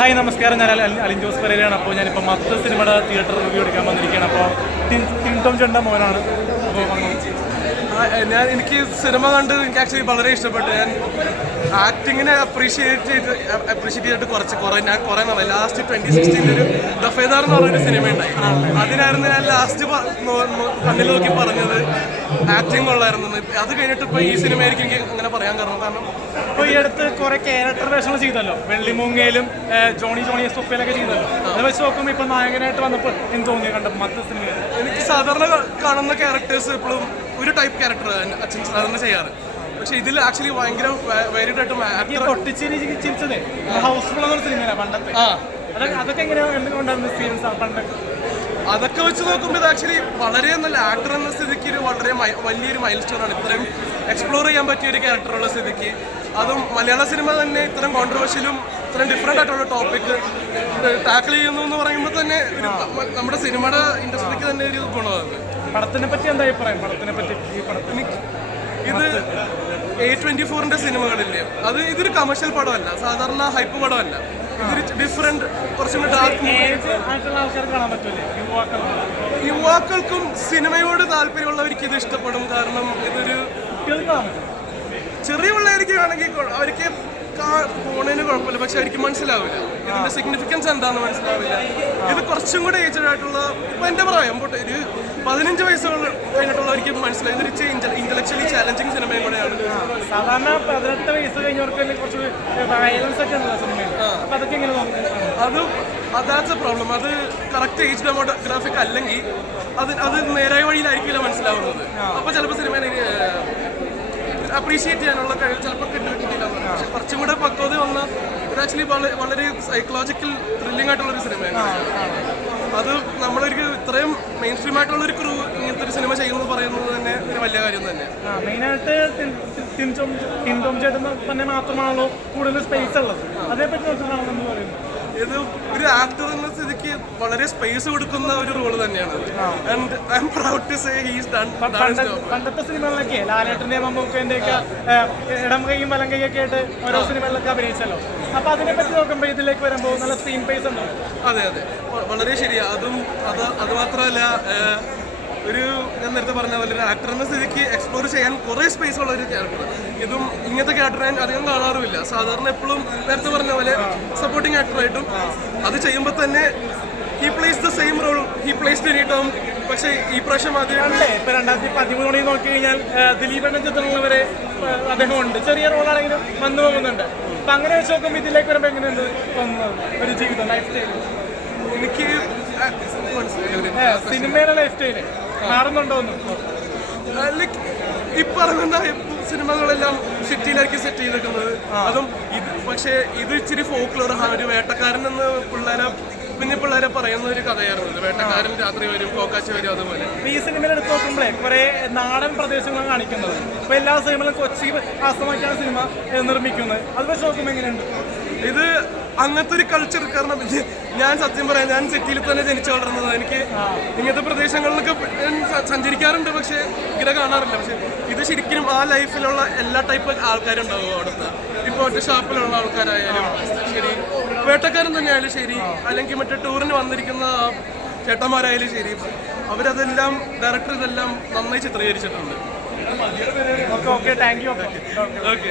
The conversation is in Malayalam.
ഹായ് നമസ്കാരം, ഞാൻ അലിൻ ജോസ് പെരേരയാണ്. അപ്പോൾ ഞാനിപ്പോൾ മത്ത സിനിമയുടെ തിയേറ്റർ റിവ്യൂ എടുക്കാൻ വന്നിരിക്കുകയാണ്. അപ്പോൾ ടിൻടോം ചേട്ടൻ്റെ മോനാണ്. അപ്പോൾ എനിക്ക് സിനിമ കണ്ട് എനിക്ക് ആക്ച്വലി വളരെ ഇഷ്ടപ്പെട്ടു. ഞാൻ ആക്ടിങ്ങിനെ അപ്രീഷിയേറ്റ് ചെയ്തിട്ട് ഞാൻ കുറേ നാളെ ലാസ്റ്റ് 2016 ഒരു ദഫേദാർ എന്ന് പറഞ്ഞൊരു സിനിമ ഉണ്ടായി. അതിനായിരുന്നു ഞാൻ ലാസ്റ്റ് കണ്ണിൽ നോക്കി പറഞ്ഞത് ആക്ടിങ് കൊള്ളായിരുന്നു. അത് കഴിഞ്ഞിട്ട് ഇപ്പോൾ ഈ സിനിമ ആയിരിക്കും എനിക്ക് അങ്ങനെ പറയാൻ കാരണം ഇപ്പോൾ ഈ അടുത്ത് കുറേ ക്യാരക്ടർ വേഷങ്ങൾ ചെയ്തല്ലോ, വെള്ളിമൂങ്ങയിലും ജോണി സൊപ്പയിലൊക്കെ ചെയ്തല്ലോ. അത് വെച്ച് നോക്കുമ്പോൾ ഇപ്പോൾ നായകനായിട്ട് വന്നപ്പോൾ എന്ത് തോന്നിയ കണ്ടപ്പോൾ മത്ത സിനിമയിൽ? എനിക്ക് സാധാരണ കാണുന്ന ക്യാരക്ടേഴ്സ് എപ്പോഴും ഒരു ടൈപ്പ് ക്യാരക്ടർ അച്ഛൻ സാധാരണ ചെയ്യാറ്. പക്ഷെ ഇതിൽ ആക്ച്വലി ഭയങ്കര വേരിയഡ് ആയിട്ട് പൊട്ടിച്ചിരിച്ചതേ ഹൗസ്ഫുൾ എന്നൊരു സിനിമയാണ് പണ്ടത്തെ. അതൊക്കെ എങ്ങനെയാണ് എക്സ്പീരിയൻസ് പണ്ടൊക്കെ? അതൊക്കെ വെച്ച് നോക്കുമ്പോൾ ഇത് ആക്ച്വലി വളരെ നല്ല ആക്ടർ എന്ന സ്ഥിതിക്ക് ഒരു വളരെ വലിയൊരു മൈൽ സ്റ്റോണാണ്. ഇത്രയും എക്സ്പ്ലോർ ചെയ്യാൻ പറ്റിയ ഒരു ക്യാരക്ടറുള്ള സ്ഥിതിക്ക്, അതും മലയാള സിനിമ തന്നെ ഇത്രയും കോൺട്രവേഴ്ഷ്യലും ഇത്രയും ഡിഫറെൻ്റ് ആയിട്ടുള്ള ടോപ്പിക് ടാക്കിൾ ചെയ്യുന്നു എന്ന് പറയുമ്പോൾ തന്നെ നമ്മുടെ സിനിമയുടെ ഇൻഡസ്ട്രിക്ക് തന്നെ ഒരു ഗുണമാണ്. പടത്തിനെ പറ്റി എന്താ അഭിപ്രായം? പടത്തിനെ പറ്റി ഈ പടത്തിന് ഇത് A24 സിനിമകളില്ലേ, ഇതൊരു കമേഴ്ഷ്യൽ പടമല്ല, സാധാരണ ഹൈപ്പ് പടമല്ല. ഇതൊരു ഡിഫറെന്റ് കുറച്ചും കൂടി ഡാർക്ക് യുവാക്കൾക്കും സിനിമയോട് താല്പര്യമുള്ളവർക്ക് ഇത് ഇഷ്ടപ്പെടും. കാരണം ഇതൊരു ചെറിയ പിള്ളേർക്ക് ആണെങ്കിൽ അവർക്ക് പോണതിന് കുഴപ്പമില്ല, പക്ഷെ അവർക്ക് മനസ്സിലാവില്ല ഇതിന്റെ സിഗ്നിഫിക്കൻസ് എന്താണെന്ന് മനസ്സിലാവില്ല. ഇത് കുറച്ചും കൂടെ ഏജ്ഡ് ആയിട്ടുള്ള, ഇപ്പൊ എന്റെ പ്രായം പോട്ടെ, ഒരു 15 വയസ്സ് കഴിഞ്ഞിട്ടുള്ളവർക്ക് മനസ്സിലായി ഇതൊരു ഇന്റലക്ച്വലി ചാലഞ്ചിങ് സിനിമയും കൂടെയാണ്. സാധാരണ 18 വയസ്സ് കഴിഞ്ഞവർക്ക് കുറച്ച് വയലൻസ് ഒക്കെ ഉള്ള സിനിമയാണ്. അതൊക്കെ എങ്ങനെ അതാസ് എ പ്രോബ്ലം. അത് കറക്റ്റ് ഏജ് ഡെമോഗ്രാഫിക് അല്ലെങ്കിൽ അത് നേരായ വഴിയിലായിരിക്കില്ല മനസ്സിലാവുന്നത്. അപ്പൊ ചിലപ്പോൾ സിനിമ അപ്രീഷിയേറ്റ് ചെയ്യാനുള്ള കഴിവ് ചിലപ്പോൾ കിട്ടില്ല. പക്ഷെ കുറച്ചും കൂടെ പക്വത വന്ന ഇത് ആക്ച്വലി വളരെ സൈക്കോളജിക്കൽ ത്രില്ലിംഗ് ആയിട്ടുള്ളൊരു സിനിമയാണ്. അത് നമ്മളൊരു ഇത്രയും മെയിൻ സ്ട്രീം ആയിട്ടുള്ള ഒരു ക്രൂ ഇങ്ങനത്തെ ഒരു സിനിമ ചെയ്യുന്നത് പറയുന്നത് തന്നെ ഒരു വലിയ കാര്യം തന്നെ. മെയിനായിട്ട് ടിൻടോം ചേട്ടൻ തന്നെ മാത്രമാണല്ലോ കൂടുതൽ സ്പേസ് ഉള്ളത്. അതേപറ്റി നോക്കുന്നതാണെന്ന് പറയുന്നത് ഇത് ഒരു ആക്ടർ എന്ന സ്ഥിതിക്ക് വളരെ സ്പേസ് കൊടുക്കുന്ന ഒരു റോള് തന്നെയാണ്. And I am proud to say he is done. പണ്ടത്തെ സിനിമകളിലൊക്കെ ലാലേട്ടന്റെ മമ്മൂക്കന്റെ ഒക്കെ ഇടം കൈയും വലം കൈയൊക്കെ ആയിട്ട് ഓരോ സിനിമകളിലൊക്കെ അഭിനയിച്ചല്ലോ. അപ്പൊ അതിനെ പറ്റി നോക്കുമ്പോൾ ഇതിലേക്ക് വരുമ്പോൾ നല്ല സ്ക്രീൻ സ്പേസ് ഉണ്ടോ? അതെ, വളരെ ശരിയാ. അത് മാത്രമല്ല, ഞാൻ നേരത്തെ പറഞ്ഞ പോലെ ഒരു ആക്ടർ എന്ന സ്ഥിതിക്ക് എക്സ്പ്ലോർ ചെയ്യാൻ കുറേ സ്പേസ് ഉള്ള ഒരു ക്യാരക്ടർ. ഇതും ഇങ്ങനത്തെ ക്യാരക്ടർ ഞാൻ അധികം കാണാറുമില്ല. സാധാരണ എപ്പോഴും നേരത്തെ പറഞ്ഞ പോലെ സപ്പോർട്ടിങ് ആക്ടറായിട്ടും അത് ചെയ്യുമ്പോൾ തന്നെ he plays the same role he played any time. പക്ഷേ ഈ പ്രാവശ്യം ആദ്യമാണ്. ഇപ്പൊ 2013 നോക്കി കഴിഞ്ഞാൽ ദിലീപേട്ടൻ ചിത്രമുള്ളവരെ അദ്ദേഹം ഉണ്ട്, ചെറിയ റോളാണെങ്കിലും വന്നു പോകുന്നുണ്ട്. അപ്പൊ അങ്ങനെ വെച്ച് നോക്കുമ്പോൾ ഇതിലേക്ക് വരുമ്പോൾ എങ്ങനെയുണ്ട് തോന്നുന്നത്? ഒരു ജീവിതം, ലൈഫ് സ്റ്റൈൽ എനിക്ക് സിനിമയുടെ ലൈഫ് സ്റ്റൈല് മാറുന്നുണ്ടോ? ലൈക്ക് ഈ പറയുന്ന സിനിമകളെല്ലാം സിറ്റിയിലായിരിക്കും സെറ്റ് ചെയ്തിരിക്കുന്നത്. അതും പക്ഷേ ഇത് ഇച്ചിരി ഫോക്ലോർ, ഒരു വേട്ടക്കാരൻ എന്ന് പിള്ളേരെ പറയുന്ന ഒരു കഥയായിരുന്നു. വേട്ടക്കാരൻ രാത്രി വരും, കോക്കാച്ചി വരും, അതുപോലെ. ഈ സിനിമയിൽ എടുത്ത് നോക്കുമ്പോഴേ കുറെ നാടൻ പ്രദേശങ്ങൾ കാണിക്കുന്നത്. ഇപ്പൊ എല്ലാ സിനിമകളും കൊച്ചി ആസ്തമാക്കിയാണ് സിനിമ നിർമ്മിക്കുന്നത്. അത് വെച്ച് നോക്കുമ്പോൾ എങ്ങനെയുണ്ട് ഇത്? അങ്ങനത്തെ ഒരു കൾച്ചർ. കാരണം ഞാൻ സത്യം പറയാം, ഞാൻ സിറ്റിയിൽ തന്നെ ജനിച്ചു വളർന്നത്. എനിക്ക് ഇങ്ങനത്തെ പ്രദേശങ്ങളിലൊക്കെ സഞ്ചരിക്കാറുണ്ട്, പക്ഷേ ഇങ്ങനെ കാണാറില്ല. പക്ഷെ ഇത് ശരിക്കും ആ ലൈഫിലുള്ള എല്ലാ ടൈപ്പ് ആൾക്കാരും ഉണ്ടാവും അവിടുത്തെ. ഇപ്പോൾ ഒറ്റ ഷാപ്പിലുള്ള ആൾക്കാരായാലും ശരി, വേട്ടക്കാരൻ തന്നെയായാലും ശരി, അല്ലെങ്കിൽ മറ്റേ ടൂറിന് വന്നിരിക്കുന്ന ചേട്ടന്മാരായാലും ശരി, അവരതെല്ലാം ഡയറക്ടർ ഇതെല്ലാം നന്നായി ചിത്രീകരിച്ചിട്ടുണ്ട്. Okay, thank you. ഓക്കെ.